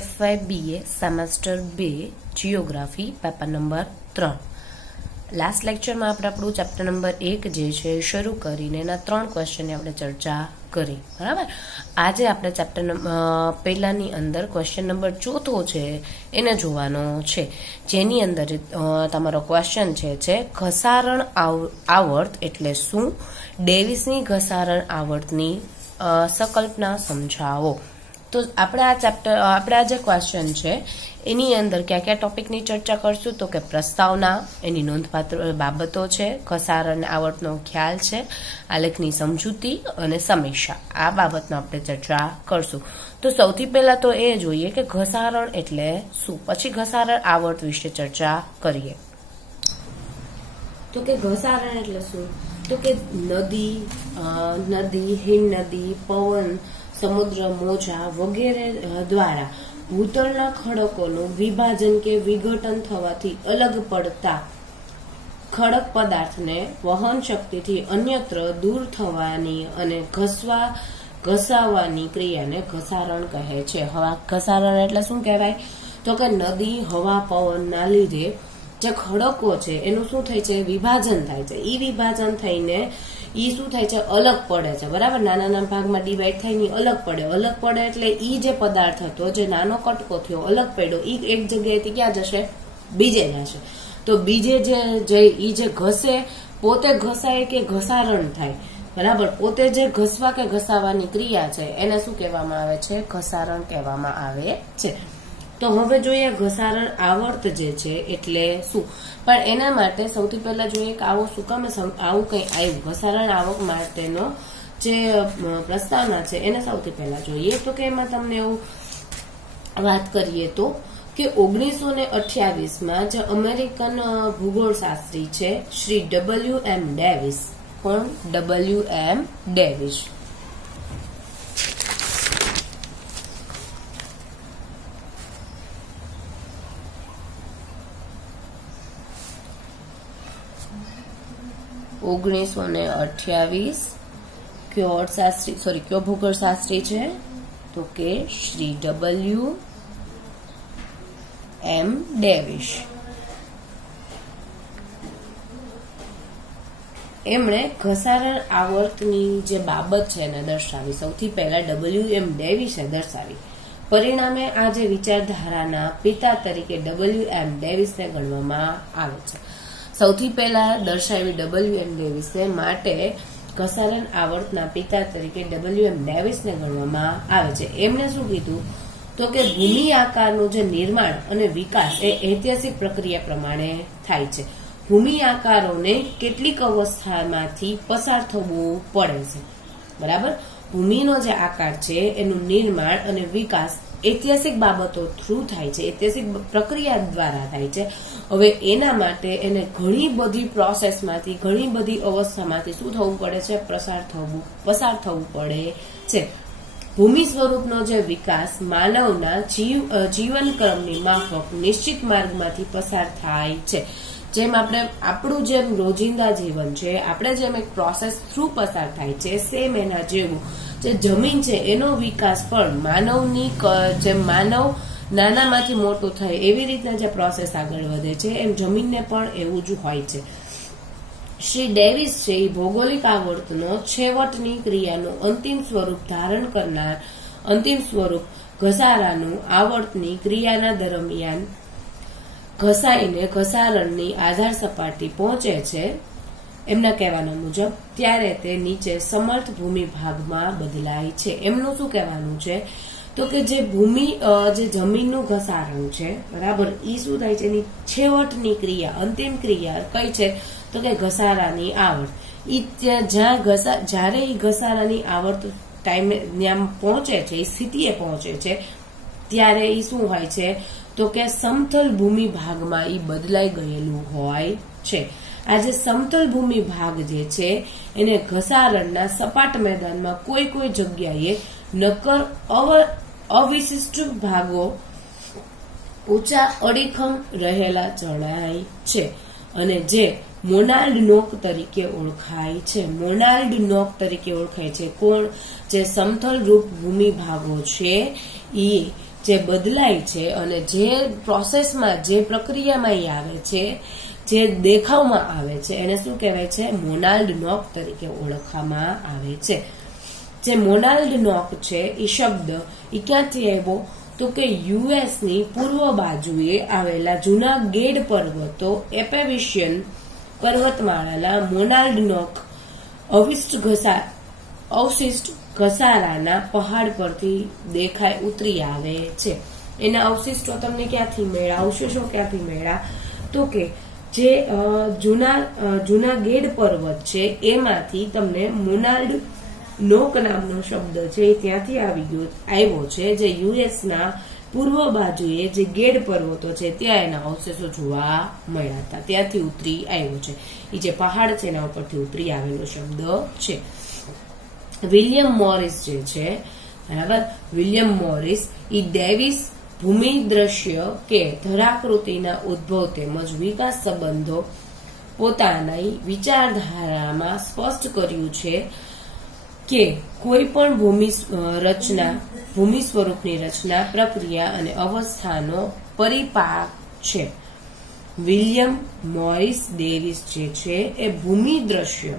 FY BA semester 2 geography paper number 3 last લેક્ચરમાં આપણે આપણું ચેપ્ટર નંબર 1 જે છે શરૂ કરીને એના 3 ક્વેશ્ચનની આપણે ચર્ચા કરી, બરાબર. આજે આપણે ચેપ્ટર પહેલાની અંદર ક્વેશ્ચન નંબર 4 છે એને જોવાનો છે, જેની અંદર તમારો ક્વેશ્ચન છે ઘસારણ આવર્ત એટલે શું, ડેવિસની ઘસારણ આવર્તની સંકલ્પના સમજાવો. તો આપણે આ જે ક્વેશ્ચન છે એની અંદર કયા કયા ટોપિકની ચર્ચા કરશું, તો કે પ્રસ્તાવના, એની નોંધપાત્ર બાબતો છે, ઘસારણ આવર્તનો ખ્યાલ છે, આલેખની સમજૂતી અને સમીક્ષા, આ બાબતમાં આપણે ચર્ચા કરશું. તો સૌથી પહેલા તો એ જોઈએ કે ઘસારણ એટલે શું, પછી ઘસારણ આવર્ત વિશે ચર્ચા કરીએ. તો કે ઘસારણ એટલે શું, તો કે નદી, હિમનદી, પવન, સમુદ્ર, મોજા વગેરે દ્વારા ભૂતળના ખડકોનું વિભાજન કે વિઘટન થવાથી અલગ પડતા ખડક પદાર્થને વહન શક્તિથી અન્યત્ર દૂર થવાની અને ઘસાવાની ક્રિયાને ઘસારણ કહે છે. હવા ઘસારણ એટલે શું કહેવાય, તો કે નદી, હવા, પવનના લીધે જે ખડકો છે એનું શું થાય છે, વિભાજન થાય છે. ઈ વિભાજન થઈને ઈ શું થાય છે, અલગ પડે છે, બરાબર. નાના નાના ભાગમાં ડિવાઈડ થઈને અલગ પડે એટલે ઈ જે પદાર્થ હતો, જે નાનો કટકો થયો, અલગ પડ્યો, ઈ એક જગ્યાએથી ક્યાં જશે, બીજે જશે. તો બીજે ઈ જે ઘસે, પોતે ઘસાય કે ઘસારણ થાય, બરાબર. પોતે જે ઘસવા કે ઘસાવાની ક્રિયા છે એને શું કહેવામાં આવે છે, ઘસારણ કહેવામાં આવે છે. તો હવે જોઈએ ઘસારણ આવર્ત જે છે એટલે શું. પણ એના માટે સૌથી પહેલા જોઈએ કે આવું શું કામ આવું કઈ આવ્યું, ઘસારણ આવક માટેનો જે પ્રસ્તાવના છે એને સૌથી પહેલા જોઈએ. તો કે એમાં તમને એવું વાત કરીએ તો કે 1928માં જે અમેરિકન ભૂગોળશાસ્ત્રી છે શ્રી WM ડેવિસ, કોણ, WM ડેવિસ, કયો ભૂગોળશાસ્ત્રી છે, તો કે શ્રી WM ડેવિસ. એમણે ઘસારણ આવર્તની જે બાબત છે એને દર્શાવી, સૌથી પહેલા WM ડેવિસે દર્શાવી. પરિણામે આ જે વિચારધારાના પિતા તરીકે WM ડેવિસને ગણવામાં આવે છે. સૌથી પહેલા દર્શાવી WM ડેવિસે, માટે ઘસારણ આવર્તના પિતા તરીકે WM ડેવિસને ગણવામાં આવે છે. એમણે શું કીધું, તો કે ભૂમિ આકારનું જે નિર્માણ અને વિકાસ એ ઐતિહાસિક પ્રક્રિયા પ્રમાણે થાય છે. ભૂમિ આકારોને કેટલીક અવસ્થામાંથી પસાર થવું પડે છે, બરાબર. ભૂમિનો જે આકાર છે એનું નિર્માણ અને વિકાસ ઐતિહાસિક બાબતો થ્રુ થાય છે, ઐતિહાસિક પ્રક્રિયા દ્વારા થાય છે. હવે એના માટે એને ઘણી બધી પ્રોસેસમાંથી, ઘણી બધી અવસ્થામાંથી શું થવું પડે છે, પસાર થવું પડે છે. ભૂમિ સ્વરૂપનો જે વિકાસ માનવના જીવનક્રમની માફક નિશ્ચિત માર્ગમાંથી પસાર થાય છે. જેમ આપણું જેમ રોજિંદા જીવન છે, આપણે જેમ એક પ્રોસેસ થ્રુ પસાર થાય છે, સેમ એના જેવું જે જમીન છે એનો વિકાસ પણ જેમ માનવ નાનામાંથી મોટું થાય એવી રીતના જે પ્રોસેસ આગળ વધે છે, એમ જમીનને પણ એવું જ હોય છે. શ્રી ડેવિસ છે એ ભૌગોલિક આવર્તનો છેવટની ક્રિયાનું અંતિમ સ્વરૂપ ધારણ કરનાર અંતિમ સ્વરૂપ ઘસારાનું આવર્તની ક્રિયાના દરમિયાન ઘસાઈને ઘસારણની આધાર સપાટી પહોંચે છે એમના કહેવાના મુજબ, ત્યારે તે નીચે સમર્થ ભૂમિ ભાગમાં બદલાય છે. એમનું શું કહેવાનું છે, તો કે જે જમીનનું ઘસારણ છે, બરાબર, ઈ શું થાય છે, એની છેવટની ક્રિયા, અંતિમ ક્રિયા કઈ છે, તો કે ઘસારાની આવર્ત. જ્યારે ઈ ઘસારાની આવર્ત ટાઈમે ત્યાં પહોંચે છે, એ સ્થિતિએ પહોંચે છે, ત્યારે ઈ શું હોય છે, તો કે સમતલ ભૂમિ ભાગમાં ઈ બદલાઈ ગયેલું હોય છે. આ જે સમતલ ભૂમિ ભાગ જે છે એને ઘસારણના સપાટ મેદાનમાં કોઈ જગ્યાએ નક્કર અવિશિષ્ટ ભાગો ઊંચા અડીખમ રહેલા જણાય છે અને જે મોનાલ્ડ નોક તરીકે ઓળખાય છે. કોણ, જે સમતલ રૂપ ભૂમિ ભાગો છે એ જે બદલાય છે અને જે પ્રોસેસમાં જે પ્રક્રિયામાં એ આવે છે, જે દેખાવમાં આવે છે, એને શું કહેવાય છે? મોનાલ્ડ નોક તરીકે ઓળખવામાં આવે છે. જે મોનાલ્ડ નોક છે એ શબ્દ એ ક્યાંથી આવ્યો? તો કે યુએસની પૂર્વ બાજુએ આવેલા જૂના ગેડ પર્વતો એપેવિશિયન પર્વતમાળાના મોનાલ્ડ નોક અવશિષ્ટ ઘસારાના પહાડ પરથી દેખાય ઉતરી આવે છે. એના અવશિષ્ટો તમને ક્યાંથી મળ્યા? અવશેષો ક્યાંથી મળ્યા? તો કે જે જૂના ગેડ પર્વત છે એમાંથી તમને મોનાલ્ડ નોક નામનો શબ્દ છે એ ત્યાંથી આવ્યો છે. જે યુએસના પૂર્વ બાજુએ જે ગેડ પર્વતો છે ત્યાં એના અવશેષો જોવા મળ્યા હતા, ત્યાંથી ઉતરી આવ્યો છે. એ જે પહાડ છે એના ઉપરથી ઉતરી આવેલો શબ્દ છે. વિલિયમ મોરિસ જે છે, બરાબર, વિલિયમ મોરિસ એ ડેવિસ ભૂમિદ્રશ્ય કે ધરાકૃતિના ઉદ્ભવ તેમજ વિકાસ સંબંધો પોતાની વિચારધારામાં સ્પષ્ટ કર્યું છે કે કોઈ પણ ભૂમિ સ્વરૂપની રચના, પ્રક્રિયા અને અવસ્થાનો પરિપાક છે. વિલિયમ મોરિસ ડેવિસ જે છે એ ભૂમિ દ્રશ્ય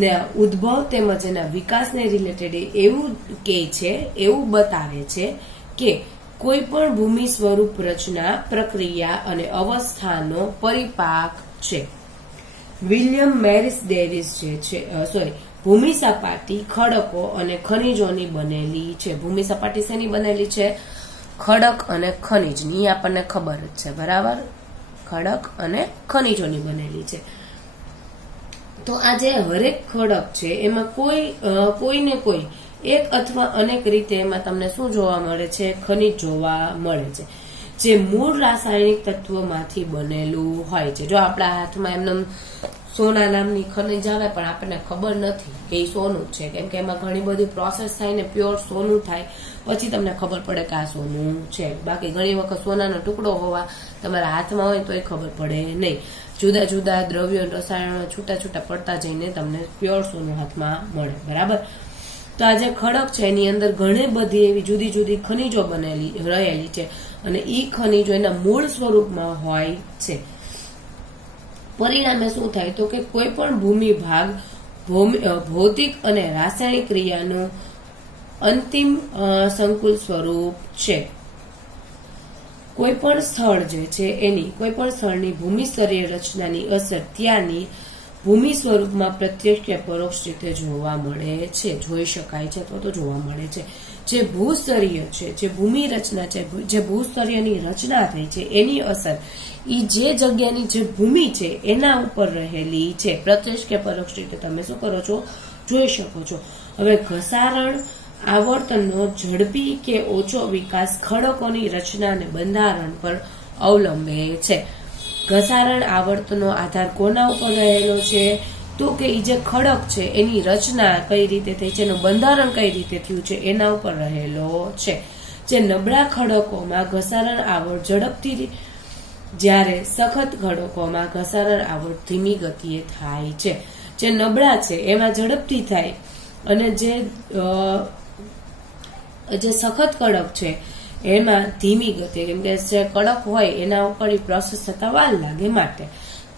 ના ઉદ્ભવ તેમજ એના વિકાસને રિલેટેડ એવું કે છે, એવું બતાવે છે કે કોઈ પણ ભૂમિ સ્વરૂપ રચના, પ્રક્રિયા અને અવસ્થાનો પરિપાક છે. વિલિયમ મોરિસ ડેવિસ જે છે ભૂમિ સપાટી ખડકો અને ખનિજોની બનેલી છે. ભૂમિ સપાટી શેની બનેલી છે? ખડક અને ખનિજની. આપણને ખબર જ છે, બરાબર, ખડક અને ખનિજોની બનેલી છે. તો આ જે હરેક ખડક છે એમાં કોઈને કોઈ એક અથવા અનેક રીતે એમાં તમને શું જોવા મળે છે? ખનિજ જોવા મળે છે, જે મૂળ રાસાયણિક તત્વોમાંથી બનેલું હોય છે. જો આપણા હાથમાં એમને સોના નામની ખનિજ આવે પણ આપણને ખબર નથી કે એ સોનું છે, કેમ કે એમાં ઘણી બધી પ્રોસેસ થાય ને પ્યોર સોનું થાય પછી તમને ખબર પડે કે આ સોનું છે. બાકી ઘણી વખત સોનાનો ટુકડો હોવા તમારા હાથમાં હોય તો એ ખબર પડે નહીં. જુદા જુદા દ્રવ્યો, રસાયણો છૂટા છૂટા પડતા જઈને તમને પ્યોર સોનું હાથમાં મળે, બરાબર. તો આ જે ખડક છે એની અંદર ઘણી બધી એવી જુદી જુદી ખનિજો રહેલી છે અને એ ખનિજો એના મૂળ સ્વરૂપમાં હોય છે. પરિણામે શું થાય? તો કે કોઈ પણ ભૂમિ ભાગ ભૌતિક અને રાસાયણિક ક્રિયાનું અંતિમ સંકુલ સ્વરૂપ છે. કોઈ પણ સ્થળ જે છે એની કોઈ પણ સ્થળની ભૂમિસ્તરીય રચનાની અસર ત્યાંની ભૂમિ સ્વરૂપમાં પ્રત્યક્ષ કે પરોક્ષ રીતે જોવા મળે છે, જોઈ શકાય છે તો જોવા મળે છે. જે ભૂસ્તરીય છે, જે ભૂમિ રચના છે, જે ભૂસ્તરીયની રચના થઈ છે એની અસર એ જે જગ્યાની જે ભૂમિ છે એના ઉપર રહેલી છે, પ્રત્યક્ષ કે પરોક્ષ રીતે તમે શું કરો છો? જોઈ શકો છો. હવે ઘસારણ આવર્તનનો ઝડપી કે ઓછો વિકાસ ખડકોની રચના અને બંધારણ પર અવલંબે છે. ઘસારણ આવર્તનનો આધાર કોના ઉપર રહેલો છે? તો કે એ જે ખડક છે એની રચના કઈ રીતે થઈ છે, એનું બંધારણ કઈ રીતે થયું છે એના ઉપર રહેલો છે. જે નબળા ખડકોમાં ઘસારણ આવર્ત ઝડપથી, જ્યારે સખત ખડકોમાં ઘસારણ આવર્ત ધીમી ગતિએ થાય છે. જે નબળા છે એમાં ઝડપથી થાય અને જે સખત કડક છે એમાં ધીમી ગતિ, કેમ કે જે કડક હોય એના ઉપર પ્રોસેસ થતા વાર લાગે, માટે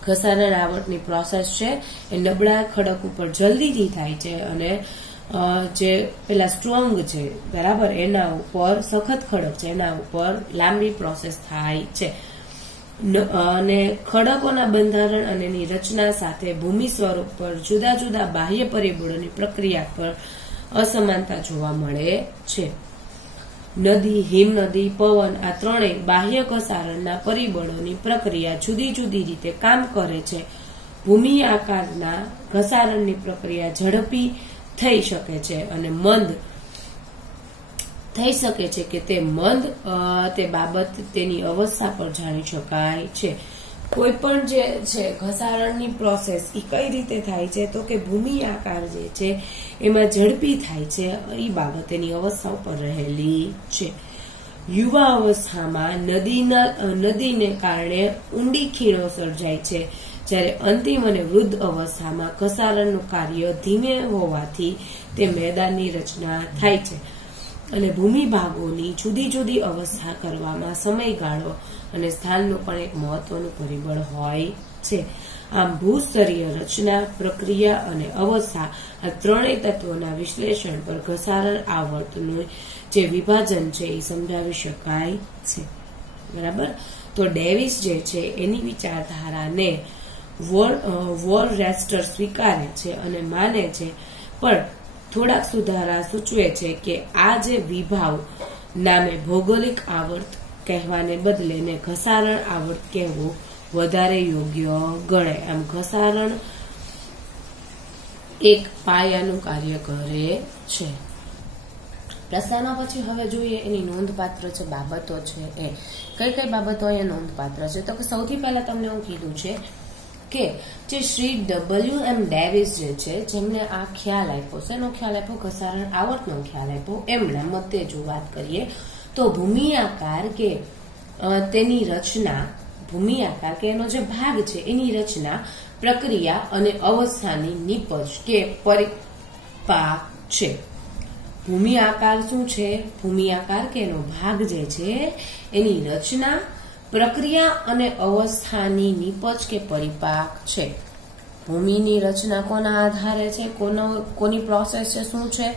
ઘસારણ આવર્તની પ્રોસેસ છે એ નબળા ખડક ઉપર જલ્દીથી થાય છે અને જે પેલા સ્ટ્રોંગ છે, બરાબર, એના ઉપર સખત ખડક છે એના ઉપર લાંબી પ્રોસેસ થાય છે. અને ખડકોના બંધારણ અને એની રચના સાથે ભૂમિ સ્વરૂપ પર જુદા જુદા બાહ્ય પરિબળોની પ્રક્રિયા પર અસમાનતા જોવા મળે છે. નદી, હિમનદી, પવન આ ત્રણેય બાહ્ય ઘસારણના પરિબળોની પ્રક્રિયા જુદી જુદી રીતે કામ કરે છે. ભૂમિ આકારના ઘસારણની પ્રક્રિયા ઝડપી થઈ શકે છે અને મંદ થઈ શકે છે કે તે મંદ તે બાબત તેની અવસ્થા પર જાણી શકાય છે. કોઈ પણ જે છે ઘસારણની પ્રોસેસ એ કઈ રીતે થાય છે? તો કે ભૂમિ આકાર જે છે એમાં ઝડપી થાય છે, એ બાબત એની અવસ્થા ઉપર રહેલી છે. યુવા અવસ્થામાં નદીને કારણે ઊંડી ખીણો સર્જાય છે, જ્યારે અંતિમ અને વૃદ્ધ અવસ્થામાં ઘસારણનું કાર્ય ધીમે હોવાથી તે મેદાનની રચના થાય છે. અને ભૂમિભાગોની જુદી જુદી અવસ્થા કરવામાં સમયગાળો અને સ્થાનનું પણ એક મહત્વનું પરિબળ હોય છે. આમ ભૂસ્તરીય રચના, પ્રક્રિયા અને અવસ્થા આ ત્રણેય તત્વોના વિશ્લેષણ પર ઘસારણ આવર્તનું જે વિભાજન છે એ સમજાવી શકાય છે. બરાબર. તો ડેવિસ જે છે એની વિચારધારાને વોલરેસ્ટર સ્વીકારે છે અને માને છે, પણ થોડાક સુધારા સૂચવે છે કે આ જે વિભાવ નામે ભૌગોલિક આવર્ત કહેવાને બદલે ને ઘસારણ આવર્ત કહેવું વધારે યોગ્ય ગણે. આમ ઘસારણ એક પાયાનું કાર્ય કરે છે. પ્રસ્તાવના પછી હવે જોઈએ એની નોંધપાત્ર જે બાબતો છે એ કઈ કઈ બાબતો અહીંયા નોંધપાત્ર છે. તો કે સૌથી પહેલા તમને હું કીધું છે કે જે શ્રી WM ડેવિસ જે છે, જેમને આ ખ્યાલ આપ્યો છે, એનો ખ્યાલ આપ્યો ઘસારણ આવર્તનો ખ્યાલ આપ્યો, એમના મતે જો વાત કરીએ તો ભૂમિ આકાર કે તેની રચના, ભૂમિ આકાર કે એનો જે ભાગ છે એની રચના, પ્રક્રિયા અને અવસ્થાની નિપજ કે પરિપાક છે. ભૂમિ આકાર શું છે? ભૂમિ આકાર કે એનો ભાગ જે છે એની રચના, પ્રક્રિયા અને અવસ્થાની નિપજ કે પરિપાક છે. ભૂમિની રચના કોના આધારે છે? કોની પ્રોસેસ છે? શું છે?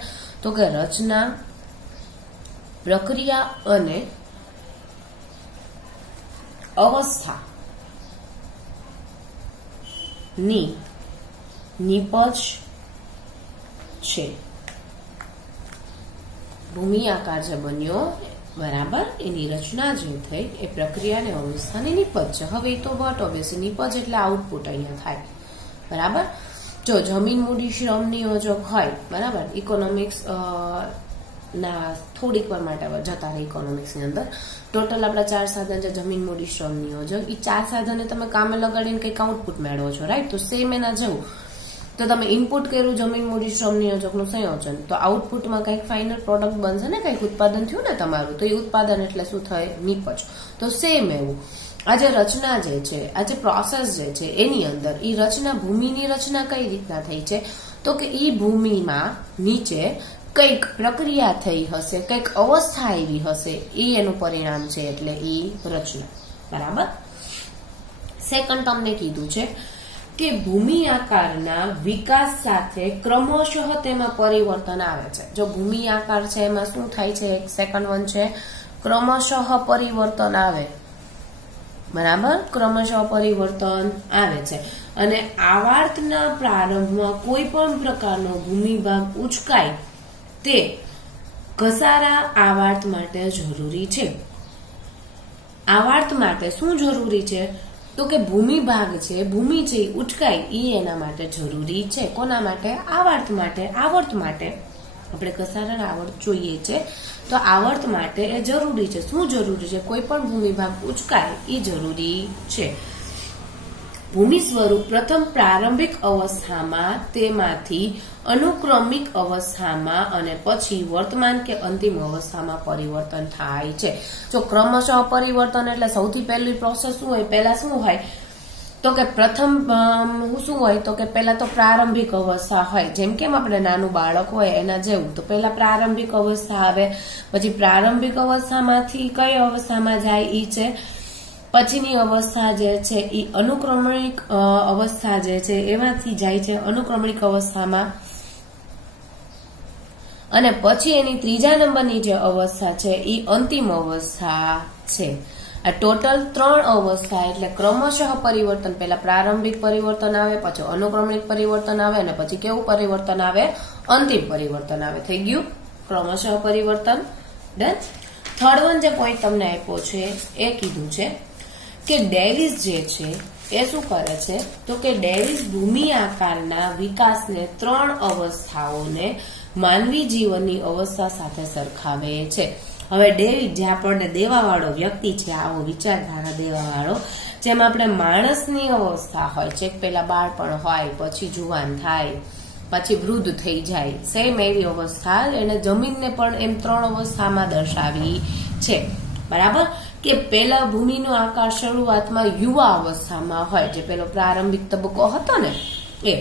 તો કે રચના, પ્રક્રિયા અને અવસ્થા ની નિપજ છે. ભૂમિ આકાર જે બન્યો, બરાબર, એની રચના જે થઈ એ પ્રક્રિયા અને અવસ્થાની નિપજ છે. હવે એ તો બટ ઓબ્વિયસલી નિપજ એટલે આઉટપુટ અહીંયા થાય. બરાબર. જો જમીન મૂડી શ્રમ નિયોજક હોય, બરાબર, ઇકોનોમિક્સ ના થોડીક વાર માટે જતા રહે ઇકોનોમિક્સ ની અંદર. ટોટલ આપણા 4 સાધન છે: જમીન મૂડી શ્રમ નિયોજક. એ 4 સાધને તમે કામે લગાડીને કંઈક આઉટપુટ મેળવો છો, રાઈટ? તો સેમ એના જેવું. તો તમે ઇનપુટ કર્યું જમીન મૂડી શ્રમ નિયોજકનું સંયોજન, તો આઉટપુટમાં કંઈક ફાઇનલ પ્રોડક્ટ બનશે ને, કંઈક ઉત્પાદન થયું ને તમારું, તો એ ઉત્પાદન એટલે શું થાય? નિપજ. તો સેમ એવું આ જે રચના જે છે, આ જે પ્રોસેસ જે છે એની અંદર એ રચના, ભૂમિની રચના કઈ રીતના થઈ છે? તો કે એ ભૂમિમાં નીચે કંઈક પ્રક્રિયા થઈ હશે, કંઈક અવસ્થા એવી હશે, એ એનું પરિણામ છે, એટલે એ રચના. બરાબર. સેકન્ડ તમને કીધું છે કે ભૂમિ આકારના વિકાસ સાથે ક્રમશઃ તેમાં પરિવર્તન આવે છે. જો ભૂમિ આકાર છે એમાં શું થાય છે? એક સેકન્ડ વન છે, ક્રમશઃ પરિવર્તન આવે. બરાબર. ક્રમશઃ પરિવર્તન આવે છે અને આવાર્તના પ્રારંભમાં કોઈ પણ પ્રકારનો ભૂમિભાગ ઉચકાય તે ઘસારા આવાર્ત માટે જરૂરી છે. આવાર્ત માટે શું જરૂરી છે? તો કે ભૂમિ ભાગ છે, ભૂમિ છે ઉચકાય, એ એના માટે જરૂરી છે. કોના માટે? આવાર્ત માટે. આવર્ત માટે આપણે ઘસારણ આવર્ત જોઈએ છે, તો આવર્ત માટે એ જરૂરી છે. શું જરૂરી છે? કોઈ પણ ભૂમિ ભાગ ઉચકાય એ જરૂરી છે. ભૂમિ સ્વરૂપ પ્રથમ પ્રારંભિક અવસ્થામાં, તેમાંથી અનુક્રમિક અવસ્થામાં અને પછી વર્તમાન કે અંતિમ અવસ્થામાં પરિવર્તન થાય છે. જો ક્રમશઃ પરિવર્તન એટલે સૌથી પહેલી પ્રોસેસ શું હોય? પહેલા શું હોય? તો કે પ્રથમ શું હોય? તો કે પહેલા તો પ્રારંભિક અવસ્થા હોય. જેમ કેમ આપણે નાનું બાળક હોય એના જેવું. તો પહેલા પ્રારંભિક અવસ્થા આવે, પછી પ્રારંભિક અવસ્થામાંથી કઈ અવસ્થામાં જાય? ઈ છે પછીની અવસ્થા જે છે એ અનુક્રમણિક અવસ્થા જે છે એમાંથી જાય છે અનુક્રમણિક અવસ્થામાં, અને પછી એની ત્રીજા નંબરની જે અવસ્થા છે એ અંતિમ અવસ્થા છે. આ ટોટલ 3 અવસ્થા એટલે ક્રમશઃ પરિવર્તન. પહેલા પ્રારંભિક પરિવર્તન આવે, પછી અનુક્રમણિક પરિવર્તન આવે અને પછી કેવું પરિવર્તન આવે? અંતિમ પરિવર્તન આવે. થઈ ગયું ક્રમશઃ પરિવર્તન. ડન. થર્ડ વન જે પોઈન્ટ તમને આપ્યો છે એ કીધું છે કે ડેવિસ જે છે એ શું કરે છે? તો કે ડેવિસ ભૂમિ આકારના વિકાસને 3 અવસ્થાઓને માનવી જીવનની અવસ્થા સાથે સરખાવે છે. હવે ડેવિડ જે આપણને દેવાવાળો વ્યક્તિ છે, આવો વિચારધારા દેવાવાળો, જેમ આપણે માણસની અવસ્થા હોય છે, પેલા બાળપણ હોય, પછી જુવાન થાય, પછી વૃદ્ધ થઈ જાય, સેમ એવી અવસ્થા એને જમીનને પણ એમ 3 અવસ્થામાં દર્શાવી છે. બરાબર. કે પેલા ભૂમિનો આકાર શરૂઆતમાં યુવા અવસ્થામાં હોય, જે પેલો પ્રારંભિક તબક્કો હતો ને એ.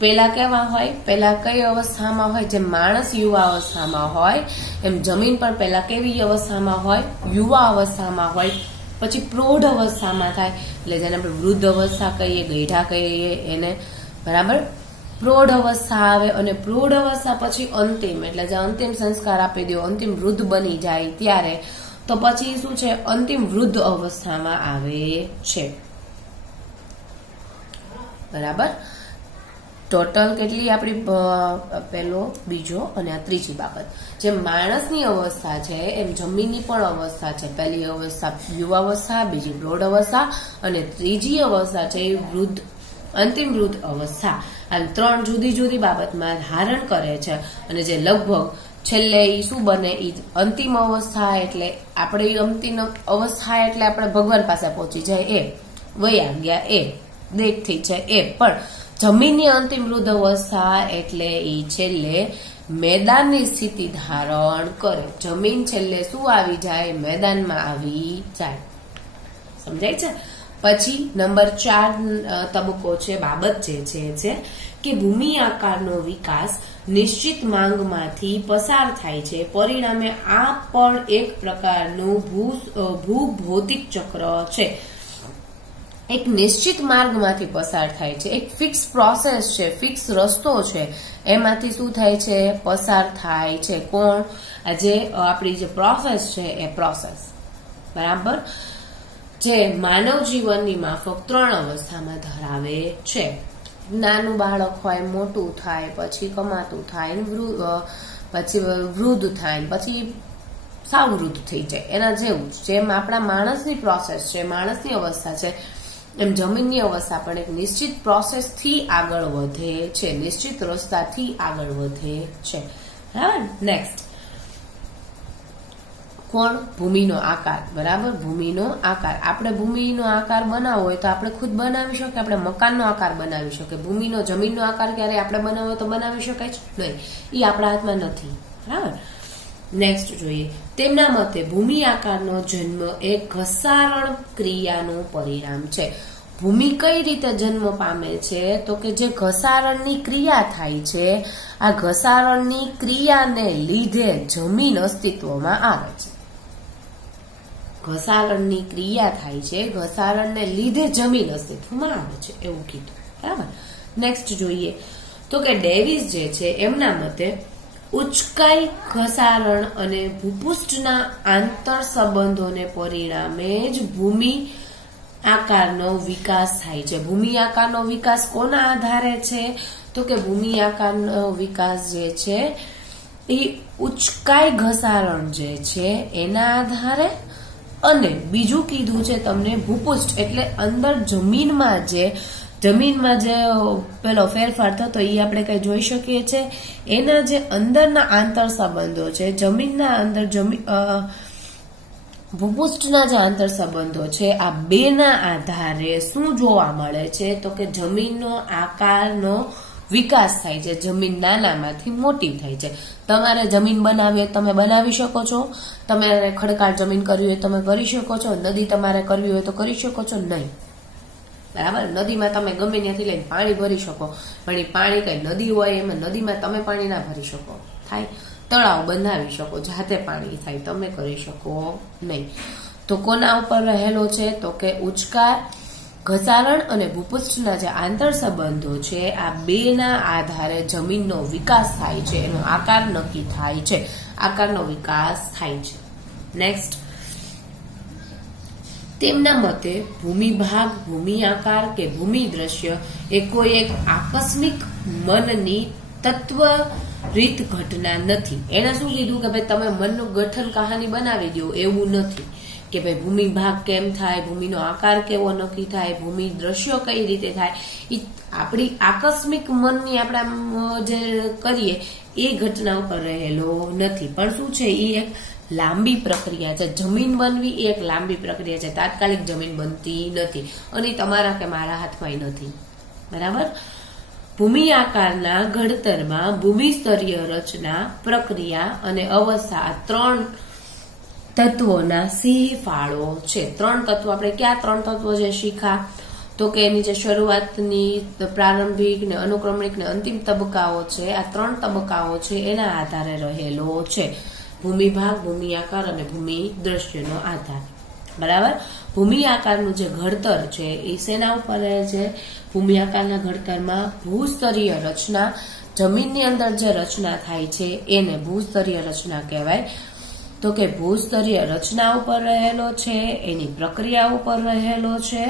પેલા કેવા હોય, પેલા કઈ અવસ્થામાં હોય, જેમ માણસ યુવા અવસ્થામાં હોય એમ જમીન પણ પેલા કેવી અવસ્થામાં હોય, યુવા અવસ્થામાં હોય, પછી પ્રૌઢ અવસ્થામાં થાય, એટલે જેને આપણે વૃદ્ધ અવસ્થા કહીએ, ગઈઢા કહીએ એને, બરાબર. પ્રૌઢ અવસ્થા આવે અને પ્રૌઢ અવસ્થા પછી અંતિમ, એટલે જે અંતિમ સંસ્કાર આપી દો, અંતિમ વૃદ્ધ બની જાય ત્યારે, તો પછી શું છે, અંતિમ વૃદ્ધ અવસ્થામાં આવે છે, બરાબર. ટોટલ કેટલી આપણી પેલો, બીજો અને આ ત્રીજી બાબત. જેમ માણસની અવસ્થા છે એમ જમીનની પણ અવસ્થા છે. પહેલી અવસ્થા યુવા અવસ્થા, બીજી પ્રૌઢ અવસ્થા અને ત્રીજી અવસ્થા છે વૃદ્ધ, અંતિમ વૃદ્ધ અવસ્થા. આ ત્રણ જુદી જુદી બાબતમાં ધારણ કરે છે અને જે લગભગ છેલ્લે ઈ શું બને, ઈ અંતિમ અવસ્થા, એટલે આપણે અંતિમ અવસ્થા એટલે આપણે ભગવાન પાસે પહોંચી જાય એ, વયા ગયા એ, દેખથી છે એ. પણ જમીનની અંતિમ વૃદ્ધ અવસ્થા એટલે ઈ છેલ્લે મેદાનની સ્થિતિ ધારણ કરે. જમીન છેલ્લે શું આવી જાય, મેદાનમાં આવી જાય. સમજાય છે. પછી નંબર 4 તબક્કો છે, બાબત જે છે કે ભૂમિ આકારનો વિકાસ નિશ્ચિત માંગમાંથી પસાર થાય છે. પરિણામે આ પણ એક પ્રકારનું ભૂભૌતિક ચક્ર છે. એક નિશ્ચિત માર્ગમાંથી પસાર થાય છે, એક ફિક્સ પ્રોસેસ છે, ફિક્સ રસ્તો છે, એમાંથી શું થાય છે, પસાર થાય છે. કોણ? આજે આપણી જે પ્રોસેસ છે એ પ્રોસેસ, બરાબર, જે માનવ જીવનની માફક 3 અવસ્થામાં ધરાવે છે. નાનું બાળક હોય, મોટું થાય, પછી કમાતું થાય, પછી વૃદ્ધ થાય, પછી સાવ વૃદ્ધ થઈ જાય. એના જેવું જેમ આપણા માણસની પ્રોસેસ છે, માણસની અવસ્થા છે, એમ જમીનની અવસ્થા પણ એક નિશ્ચિત પ્રોસેસ થી આગળ વધે છે, નિશ્ચિત રસ્તાથી આગળ વધે છે. બરાબર. નેક્સ્ટ, કોણ? ભૂમિનો આકાર, બરાબર. ભૂમિનો આકાર. આપણે ભૂમિનો આકાર બનાવવો હોય તો આપણે ખુદ બનાવી શકીએ, આપણે મકાનનો આકાર બનાવી શકીએ. ભૂમિનો, જમીનનો આકાર ક્યારે આપણે બનાવવો તો બનાવી શકાય જ નહીં, એ આપણા હાથમાં નથી, બરાબર. નેક્સ્ટ જોઈએ. તેમના મતે ભૂમિ આકારનો જન્મ એક ઘસારણ ક્રિયાનું પરિણામ છે. ભૂમિ કઈ રીતે જન્મ પામે છે? તો કે જે ઘસારણની ક્રિયા થાય છે, આ ઘસારણની ક્રિયાને લીધે જમીન અસ્તિત્વમાં આવે છે. ઘસારણની ક્રિયા થાય છે, ઘસારણને લીધે જમીન અસ્તિત્વમાં આવે છે, એવું કીધું, બરાબર. નેક્સ્ટ જોઈએ તો કે ડેવિસ જે છે એમના મતે ઉચકાઈ, ઘસારણ અને ભૂપૃષ્ઠના આંતર સંબંધોને પરિણામે જ ભૂમિ આકારનો વિકાસ થાય છે. ભૂમિ આકારનો વિકાસ કોના આધારે છે? તો કે ભૂમિ આકારનો વિકાસ જે છે એ ઉચકાઈ, ઘસારણ જે છે એના આધારે, અને બીજું કીધું છે તમને ભૂપૃષ્ઠ, એટલે અંદર જમીનમાં જે પેલો ફેરફાર થતો એ આપણે કઈ જોઈ શકીએ છીએ. એના જે અંદરના આંતર સંબંધો છે, જમીનના અંદર ભૂપૃષ્ઠના જે આંતર સંબંધો છે, આ બેના આધારે શું જોવા મળે છે? તો કે જમીનનો આકારનો વિકાસ થાય છે, જમીન નાનામાંથી મોટી થાય છે. તમારે જમીન બનાવી હોય તમે બનાવી શકો છો, તમારે ખડકાળ જમીન કરવી હોય તમે કરી શકો છો, નદી તમારે કરવી હોય તો કરી શકો છો નહીં, બરાબર. નદીમાં તમે ગમે ત્યાંથી લઈને પાણી ભરી શકો, પણ એ પાણી કઈ નદી હોય એમાં નદીમાં તમે પાણી ના ભરી શકો, થાય. તળાવ બનાવી શકો, જાતે પાણી થાય, તમે કરી શકો નહીં. તો કોના ઉપર રહેલો છે? તો કે ઉચકા, ઘસારણ અને ભૂપૃષ્ઠના જે આંતર સંબંધો છે, આ બેના આધારે જમીનનો વિકાસ થાય છે, એનો આકાર નક્કી થાય છે, આકારનો વિકાસ થાય છે. નેક્સ્ટ, તેમના મતે ભૂમિ ભાગ, ભૂમિ આકાર કે ભૂમિ દ્રશ્ય એ કોઈ એક આકસ્મિક મનની તત્વરીત ઘટના નથી. એને શું કીધું કે ભાઈ તમે મનનું ગઠન કહાની બનાવી દો, એવું નથી કે ભાઈ ભૂમિ ભાગ કેમ થાય, ભૂમિનો આકાર કેવો નક્કી થાય, ભૂમિ દ્રશ્યો કઈ રીતે થાય, એ આપણી આકસ્મિક મનની આપણે જે કરીએ એ ઘટના ઉપર રહેલો નથી. પણ શું છે, એ એક લાંબી પ્રક્રિયા છે. જમીન બનવી એ એક લાંબી પ્રક્રિયા છે, તાત્કાલિક જમીન બનતી નથી, અને તમારા કે મારા હાથમાં નથી, બરાબર. ભૂમિ આકારના ઘડતરમાં ભૂમિ સ્તરીય રચના, પ્રક્રિયા અને અવસ્થા, આ 3 તત્વોના સિંહ ફાળો છે. 3 તત્વો, આપણે ક્યાં 3 તત્વો જે શીખા? તો કે એની જે શરૂઆતની પ્રારંભિક ને અનુક્રમણિક ને અંતિમ તબક્કાઓ છે, આ 3 તબક્કાઓ છે એના આધારે રહેલો છે. ભૂમિ ભાગ, ભૂમિ આકાર અને ભૂમિ દ્રશ્યનો આધાર. બરાબર. ભૂમિ આકારનું જે ઘડતર છે એ શેના ઉપર રહે છે? ભૂમિ આકારના ઘડતરમાં ભૂસ્તરીય રચના, જમીનની અંદર જે રચના થાય છે એને ભૂસ્તરીય રચના કહેવાય. તો કે ભૂસ્તરીય રચના ઉપર રહેલો છે, એની પ્રક્રિયા ઉપર રહેલો છે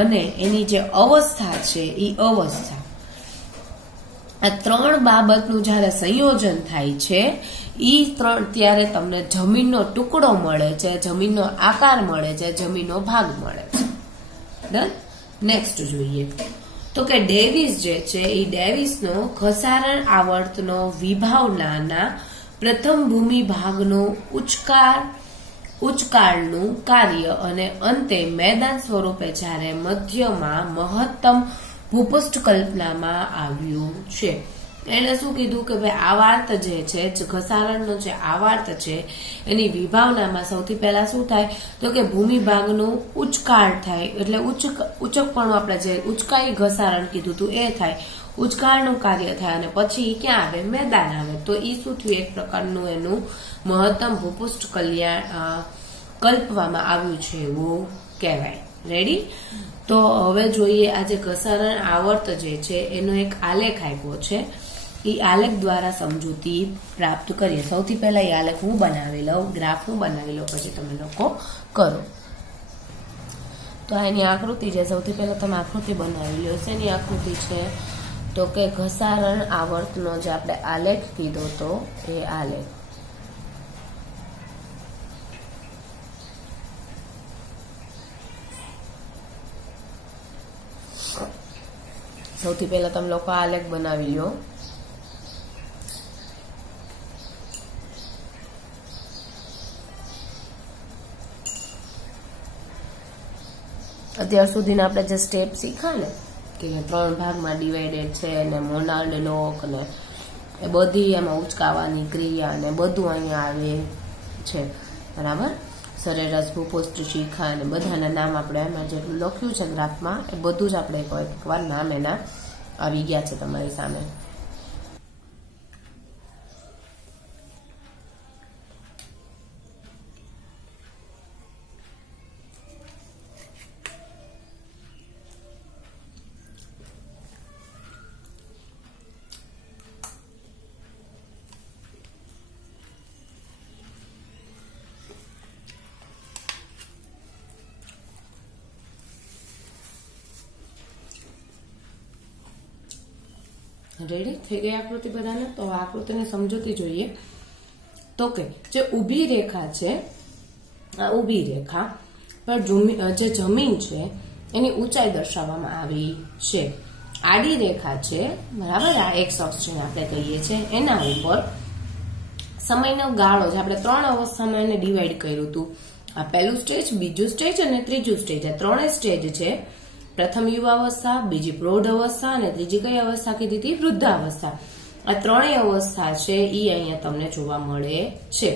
અને એની જે અવસ્થા છે એ અવસ્થા. આ 3 બાબતનું જ્યારે સંયોજન થાય છે ત્યારે તમને જમીનનો ટુકડો મળે છે, જમીનનો આકાર મળે છે, જમીનનો ભાગ મળે છે. ડન. નેક્સ્ટ જોઈએ તો કે ડેવિસ જે છે એ ડેવિસનો ઘસારણ આવર્તનો વિભાવનાના પ્રથમ ભૂમિ ભાગનો ઉચ્ચકાળનું કાર્ય અને અંતે મેદાન સ્વરૂપે જ્યારે મધ્યમાં મહત્તમ ભૂપૃષ્ઠ કલ્પનામાં આવ્યું છે. એને શું કીધું કે ભાઈ આવાર્ત જે છે, ઘસારણનો જે આવાર્ત છે એની વિભાવનામાં સૌથી પહેલા શું થાય તો કે ભૂમિ ભાગનું ઉચ્ચકાળ થાય, એટલે ઉચ્ચકપણું આપણે જે ઉચ્ચકાઈ ઘસારણ કીધું હતું એ થાય, ઉચ્ચકાળનું કાર્ય થાય અને પછી ક્યાં આવે? મેદાન આવે. તો એ શું થયું? એક પ્રકારનું એનું મહત્તમ ભૂપૃષ્ઠ કલ્પવામાં આવ્યું છે એવું કહેવાય. રેડી? તો હવે જોઈએ આ જે ઘસારણ આવર્ત જે છે એનો એક આલેખ આપ્યો છે. એ આલેખ દ્વારા સમજૂતી પ્રાપ્ત કરીએ. સૌથી પહેલા એ આલેખ હું બનાવી લઉં, ગ્રાફ હું બનાવી લઉં, પછી તમે લોકો કરો. તો એની આકૃતિ છે. સૌથી પહેલા તમે આકૃતિ બનાવી લો. શેની આકૃતિ છે? તો કે ઘસારણ આવર્તનો જે આપણે આલેખ કીધો હતો એ આલેખ. સૌથી પહેલા તમે લોકો આલેખ બનાવી લો. અત્યાર સુધીના આપણે જે સ્ટેપ શીખ્યા ને કે 3 ભાગમાં ડિવાઇડેડ છે અને મોનાર્ડ લોક ને એ બધી એમાં ઉચકાવાની ક્રિયા ને બધું અહીંયા આવે છે. બરાબર. સરેરાશ, ભૂપૃષ્ઠ, શિખા અને બધાના નામ આપણે એમાં જેટલું લખ્યું છે ગ્રાફમાં એ બધું જ આપણે એકવાર નામ એના આવી ગયા છે તમારી સામે. રેડી થઈ ગઈ આકૃતિ બધાને? તો આકૃતિને સમજૂતી જોઈએ. તો કે જે ઊભી રેખા છે, આ ઊભી રેખા પર જે જમીન છે એની ઊંચાઈ દર્શાવવામાં આવી છે. આડી રેખા છે, બરાબર, આ એક્સ અક્ષ જેને આપણે કહીએ છીએ, એના ઉપર સમયનો ગાળો છે. આપણે 3 અવસ્થામાં એને ડિવાઈડ કર્યું હતું. આ પહેલું સ્ટેજ, બીજું સ્ટેજ અને ત્રીજું સ્ટેજ. આ 3 સ્ટેજ છે. પ્રથમ યુવાવસ્થા, બીજી પ્રૌઢ અવસ્થા અને ત્રીજી કઈ અવસ્થા કીધી હતી? વૃદ્ધાવસ્થા. આ 3 અવસ્થા છે એ અહીંયા તમને જોવા મળે છે.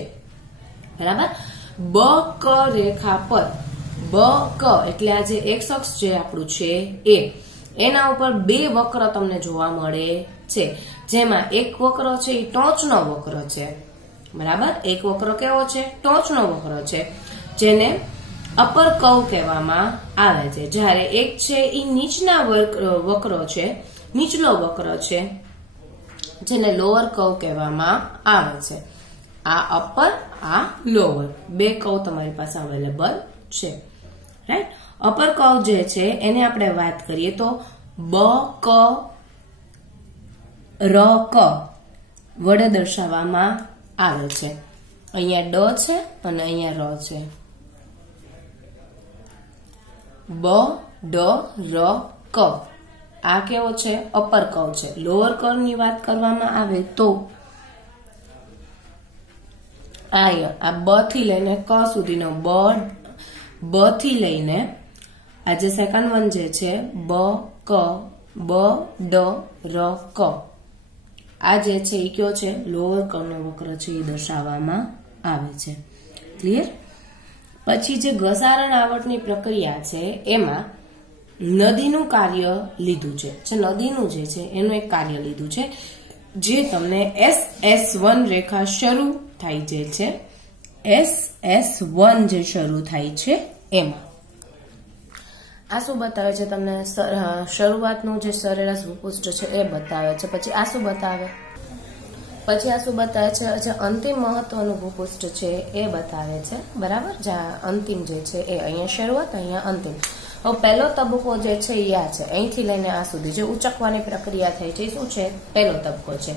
બરાબર. બ ક રેખા પર, બ ક એટલે આ જે એક્સ અક્ષ જે આપણું છે એના ઉપર 2 વક્ર તમને જોવા મળે છે. જેમાં એક વક્ર છે એ ટોચનો વક્ર છે. બરાબર. એક વક્ર કેવો છે? ટોચનો વક્ર છે, જેને અપર કર્વ કહેવામાં આવે છે. જ્યારે એક છે એ નીચના વક્ર છે, નીચલો વક્ર છે, જેને લોઅર કર્વ કહેવામાં આવે છે. આ અપર, આ લોઅર, 2 કર્વ તમારી પાસે અવેલેબલ છે. રાઈટ. અપર કર્વ જે છે એને આપણે વાત કરીએ તો બ ક ર ક વડે દર્શાવવામાં આવે છે. અહીંયા ડ છે અને અહીંયા ર છે. બ ડ ર ક આ કેવો છે? અપર કર્વ છે. લોઅર કર્વ ની વાત કરવામાં આવે તો આ બ થી લઈને ક સુધીનો બ થી લઈને આ જે સેકન્ડ વન જે છે બ ક બ ડ ર ક આ જે છે એ કયો છે? લોઅર કર્વનો વક્ર છે એ દર્શાવવામાં આવે છે. ક્લિયર? પછી જે ઘસારણ આવર્તની પ્રક્રિયા છે એમાં નદીનું કાર્ય લીધું છે, જે નદીનું જે છે એનું એક કાર્ય લીધું છે, જે તમને SS1 રેખા શરૂ થાય જે છે, SS1 જે શરૂ થાય છે એમાં આ શું બતાવે છે તમને? શરૂઆતનું જે સરેરાશ ભૂપૃષ્ઠ છે એ બતાવે છે. પછી આ શું બતાવે? પછી આ શું બતાવે છે? જે અંતિમ મહત્વનું ભૂપૃષ્ઠ છે એ બતાવે છે, બરાબર. જ્યાં અંતિમ જે છે એ અહીંયા શરૂઆત, અહીંયા અંતિમ. હવે પહેલો તબક્કો જે છે એ આ છે, અહીંથી લઈને આ સુધી જે ઉચકવાની પ્રક્રિયા થઈ છે શું છે? પહેલો તબક્કો છે,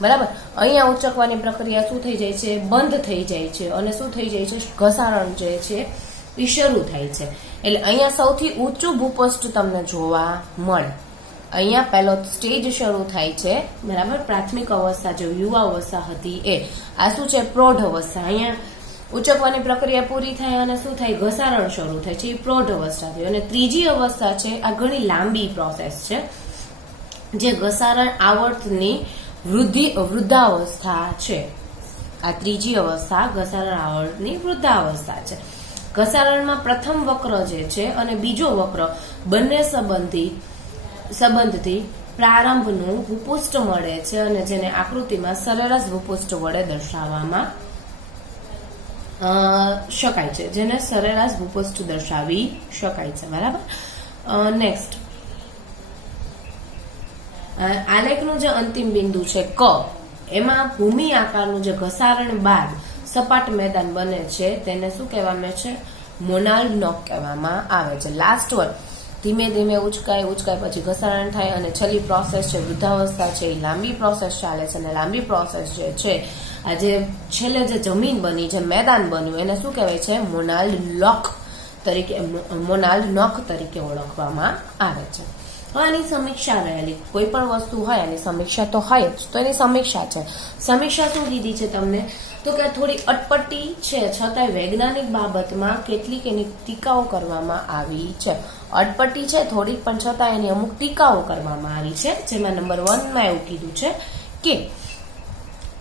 બરાબર. અહીંયા ઉચકવાની પ્રક્રિયા શું થઈ જાય છે? બંધ થઈ જાય છે. અને શું થઈ જાય છે? ઘસારણ જે છે એ શરૂ થાય છે. એટલે અહીંયા સૌથી ઊંચું ભૂપૃષ્ઠ તમને જોવા મળે. અહીંયા પહેલો સ્ટેજ શરૂ થાય છે, બરાબર. પ્રાથમિક અવસ્થા જે યુવા અવસ્થા હતી એ. આ શું છે? પ્રૌઢ અવસ્થા. અહીંયા ઉચકવાની પ્રક્રિયા પૂરી થાય અને શું થાય? ઘસારણ શરૂ થાય છે, એ પ્રૌઢ અવસ્થા થઈ. અને ત્રીજી અવસ્થા છે, આ ઘણી લાંબી પ્રોસેસ છે, જે ઘસારણ આવર્તની વૃદ્ધાવસ્થા છે. આ ત્રીજી અવસ્થા ઘસારણ આવર્તની વૃદ્ધાવસ્થા છે. ઘસારણમાં પ્રથમ વક્ર જે છે અને બીજો વક્ર બંને સંબંધથી પ્રારંભનું ભૂપૃષ્ઠ મળે છે, અને જેને આકૃતિમાં સરેરાશ ભૂપૃષ્ઠ વડે દર્શાવવામાં શકાય છે, જેને સરેરાશ ભૂપૃષ્ઠ દર્શાવી શકાય છે, બરાબર. નેક્સ્ટ, આલેખનું જે અંતિમ બિંદુ છે ક, એમાં ભૂમિ આકારનું જે ઘસારણ બાદ સપાટ મેદાન બને છે તેને શું કહેવામાં છે? મોનાલ્ડ નોક કહેવામાં આવે છે. લાસ્ટ વન ધીમે ધીમે ઉચકાય પછી ઘસારણ થાય, અને છેલ્લી પ્રોસેસ છે વૃદ્ધાવસ્થા છે, એ લાંબી પ્રોસેસ ચાલે છે. અને લાંબી પ્રોસેસ જે છે, આ જે છેલ્લે જે જમીન બની, જે મેદાન બન્યું, એને શું કહેવાય છે? મોનાલ્ડ નોક તરીકે ઓળખવામાં આવે છે. આની સમીક્ષા રહેલી, કોઈ પણ વસ્તુ હોય એની સમીક્ષા તો હોય જ, તો એની સમીક્ષા છે. સમીક્ષા શું કીધી છે તમને? તો કે થોડી અટપટી છે, છતાંય વૈજ્ઞાનિક બાબતમાં કેટલીક એની ટીકાઓ કરવામાં આવી છે. અટપટી છે થોડીક, પણ છતાં એની અમુક ટીકાઓ કરવામાં આવી છે. જેમાં નંબર 1 માં એવું કીધું છે કે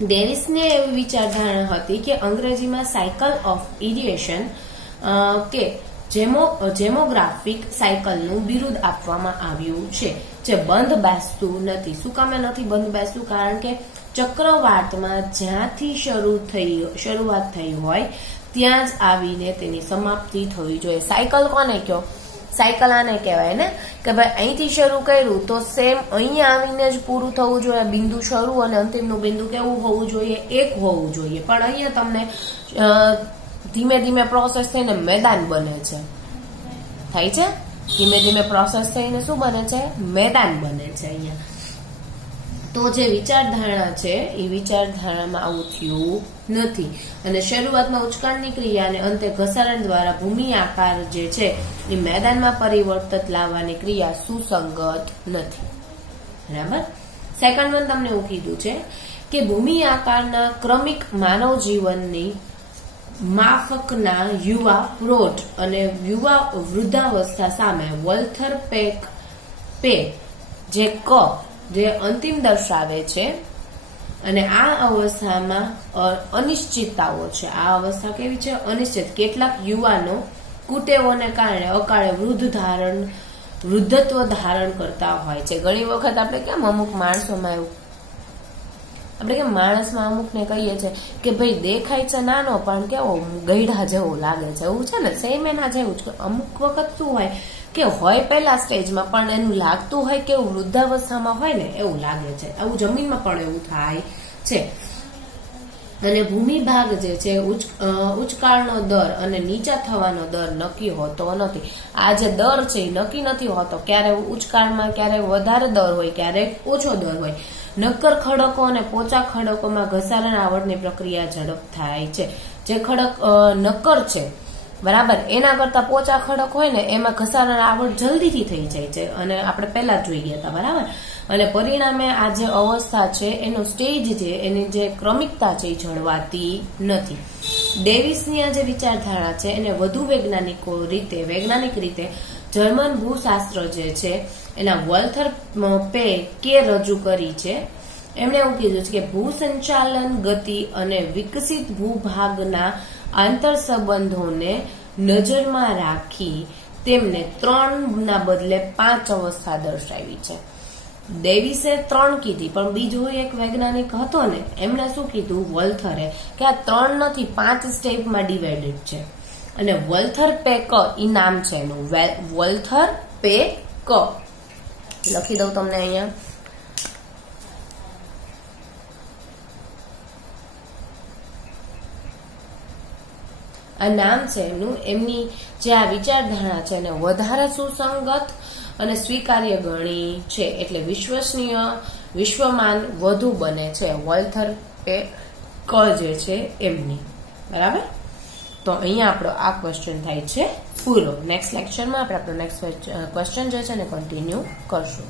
ડેવિસને એવી વિચારધારણા હતી કે અંગ્રેજીમાં સાયકલ ઓફ ઇરિએશન કે જેમોગ્રાફિક સાયકલનું બિરુદ આપવામાં આવ્યું છે, જે બંધ બેસતું નથી. શું કામે નથી બંધ બેસતું? કારણ કે ચક્રવાતમાં જ્યાંથી શરૂઆત થઈ હોય ત્યાં જ આવીને તેની સમાપ્તિ થવી જોઈએ. સાયકલ કોને કહો? સાયકલ આને કહેવાય ને, કે ભાઈ અહીંથી શરૂ કર્યું તો સેમ અહીંયા આવીને જ પૂરું થવું જોઈએ. બિંદુ શરૂ અને અંતિમનું બિંદુ કેવું હોવું જોઈએ? એક હોવું જોઈએ. પણ અહીંયા તમને ધીમે ધીમે પ્રોસેસ થઈને મેદાન બને છે, થાય છે. ધીમે ધીમે પ્રોસેસ થઈને શું બને છે? મેદાન બને છે અહીંયા. તો જે વિચારધારણા છે એ વિચારધારણામાં આવું થયું નથી. અને શરૂઆતમાં ઉચકાણની ક્રિયા અને અંતે ઘસારણ દ્વારા ભૂમિ આકાર જે છે એ મેદાનમાં પરિવર્તિત લાવવાની ક્રિયા સુસંગત નથી, બરાબર. સેકન્ડ વન તમને એવું કીધું છે કે ભૂમિ આકારના ક્રમિક માનવ જીવનની માફકના યુવા પ્રૌઢ અને યુવા વૃદ્ધાવસ્થા સામે વોલ્થર પે જે ક જે અંતિમ દર્શાવે છે. અને આ અવસ્થામાં અનિશ્ચિતતાઓ છે. આ અવસ્થા કેવી છે? અનિશ્ચિત. કેટલાક યુવાનો કુટેવોને કારણે અકાળે વૃદ્ધત્વ ધારણ કરતા હોય છે. ઘણી વખત આપણે કેમ અમુક માણસોમાં એવું, આપણે કેમ માણસમાં અમુકને કહીએ છીએ કે ભાઈ દેખાય છે નાનો પણ કેવો ગઈઢા જેવો લાગે છે, એવું છે ને. સેમ એના જેવું જ. અમુક વખત શું હોય કે હોય પહેલા સ્ટેજમાં પણ એનું લાગતું હોય કે એવું વૃદ્ધાવસ્થામાં હોય ને એવું લાગે છે. આવું જમીનમાં પણ એવું થાય છે. અને ભૂમિ ભાગ જે છે ઉચકાળનો દર અને નીચા થવાનો દર નક્કી હોતો નથી. આ જે દર છે એ નક્કી નથી હોતો. ક્યારેક ઉચકાળમાં ક્યારેક વધારે દર હોય, ક્યારેક ઓછો દર હોય. નક્કર ખડકો અને પોચા ખડકોમાં ઘસારણ આવડની પ્રક્રિયા ઝડપ થાય છે. જે ખડક નક્કર છે, બરાબર, એના કરતા પોચા ખડક હોય ને એમાં ઘસારણ આવડ જલ્દીથી થઈ જાય છે. અને આપણે પહેલા જ જોઈ ગયા હતા, બરાબર. અને પરિણામે આ જે અવસ્થા છે એનો સ્ટેજ છે, એની જે ક્રમિકતા છે એ જળવાતી નથી. ડેવિસની આ જે વિચારધારણા છે એને વધુ વૈજ્ઞાનિક રીતે જર્મન ભૂશાસ્ત્ર જે છે એના વોલ્થર પે કે રજૂ કરી છે. એમણે એવું કીધું છે કે ભૂસંચાલન ગતિ અને વિકસિત ભૂભાગના આંતર સંબંધોને નજરમાં રાખી તેમને 3 ના બદલે 5 અવસ્થા દર્શાવી છે. ડેવિસે 3 કીધી, પણ બીજો એક વૈજ્ઞાનિક હતો ને, એમણે શું કીધું, વોલ્થરે, કે આ 3 નથી 5 સ્ટેપમાં ડિવાઇડેડ છે. અને વોલ્થર પેક ઈ નામ છે એનું, વોલ્થર પેક. લખી દઉં તમને અહીંયા. આ નામ છે એમનું. એમની જે આ વિચારધારણા છે એને વધારે સુસંગત અને સ્વીકાર્ય ગણી છે, એટલે વિશ્વસનીય, વિશ્વમાન વધુ બને છે વોલ્થર પેક જે છે એમની. બરાબર. તો અહીંયા આપણો આ ક્વેશ્ચન થાય છે પૂરો. નેક્સ્ટ લેક્ચરમાં આપણે આપણો નેક્સ્ટ ક્વેશ્ચન જે છે ને કન્ટિન્યુ કરશું.